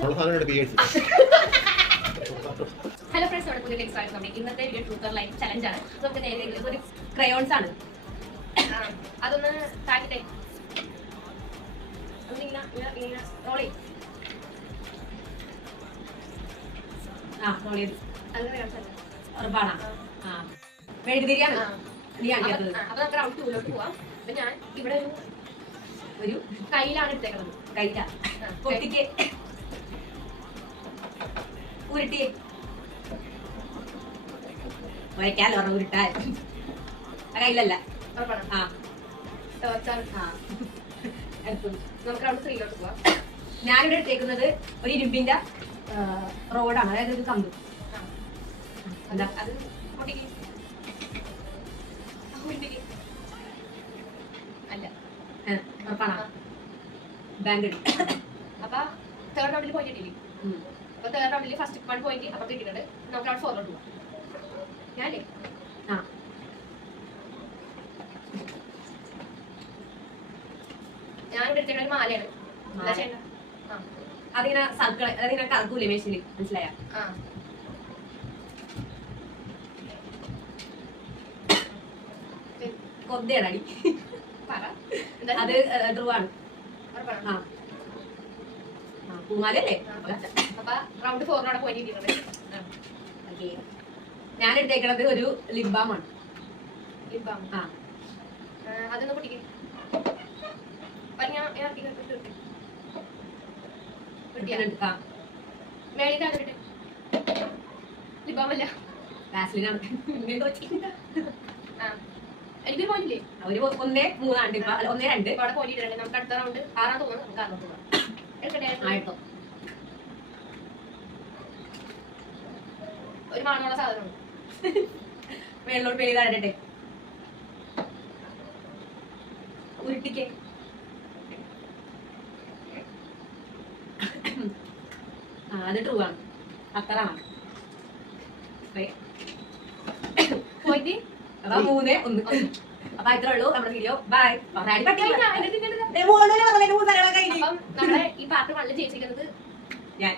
Hello friends, നമ്മുടെ പുതിയ text നമ്മുടെ ഇന്നത്തെ വീഡിയോ ട്രൂത്ത് ലൈഫ് ചലഞ്ച് ആണ്. നമുക്ക് നേരെ ഒരു ക്രയോൺസ് ആണ്. അതൊന്ന് താഴ്ത്തിട്ടേ റോൾ ചെയ്യും. റോൾ ചെയ്ത് ഉറപ്പാണോ? മെഴുകുതിരിയാണ്. അപ്പൊ നമുക്ക് റൗണ്ട് 2 പോവാം. അപ്പൊ ഞാൻ ഇവിടെ ഒരു കയ്യിലാണ് എടുത്തേക്കുന്നത്. കയ്യില പൊട്ടിക്ക് ഉരുട്ടിയെ വരയ്ക്കാലോ ഉരുട്ടാൻ കയ്യിലല്ല. നമുക്ക് റൗണ്ട് 3 പോവാം. ഞാനിവിടെ എടുത്തേക്കുന്നത് ഒരു ഇരുമ്പിന്റെ റോഡാണ്, അതായത് ഒരു കമ്പ്. അത് പൊട്ടിക്ക് അല്ല ഉറപ്പാണോ? ബാങ്ക് അപ്പൊ തേർഡ് റൗണ്ടിൽ പോയിന്റ് കിട്ടില്ലേ? അപ്പൊ തേർഡ് റൗണ്ടിൽ ഫസ്റ്റ് 1 പോയിന്റ് അപ്പുറത്ത് കിട്ടിയിട്ടുണ്ട്. നമുക്ക് റൗണ്ട് 4 പോവാം. ഞാനേ ഞാനിവിടെ എടുത്തേണ്ട ഒരു മാലയാണ്. അതിങ്ങനെ സർക്കിൾ അതിങ്ങനെ കറക്കൂലേ മെഷീനിൽ, മനസ്സിലായ? കൊന്തയാണടി. അത് ധ്രുവാണ്. പൂമാലല്ലേ? അപ്പൊ റൗണ്ട് 4 പോയിന്റ് കിട്ടിയിട്ടുണ്ട്. ഞാൻ എടുത്തേക്കണത് ഒരു ലിബാമാണ്. ലിബാം അതൊന്ന് പൊട്ടിക്കും. ലിബാമല്ല, വാസ്ലിനാണ്. എനിക്ക് പോയില്ലേ? അവര് 1, 3 1, 2 അവിടെ പോയിട്ടുണ്ട്. നമുക്ക് അടുത്ത റൗണ്ട് 6 തോന്നുന്നു. നമുക്ക് 6 പോകാം. എടുക്കട്ടെ? ഒരു മാണമുള്ള സാധനമാണ്. മേളിലോട്ട് പേര് താഴട്ടെ. ഉരുട്ടിക്ക് അത് ട്രൂ ആണ്. അത്രയാണ് പോയിട്ട്. അതാ 3, 1. അപ്പൊ ഇത്രേ ഉള്ളൂ നമ്മുടെ വീഡിയോ. ബൈ. നമ്മളെ ഈ പാർട്ട് 1 ജയിച്ചിരിക്കുന്നത് ഞാൻ.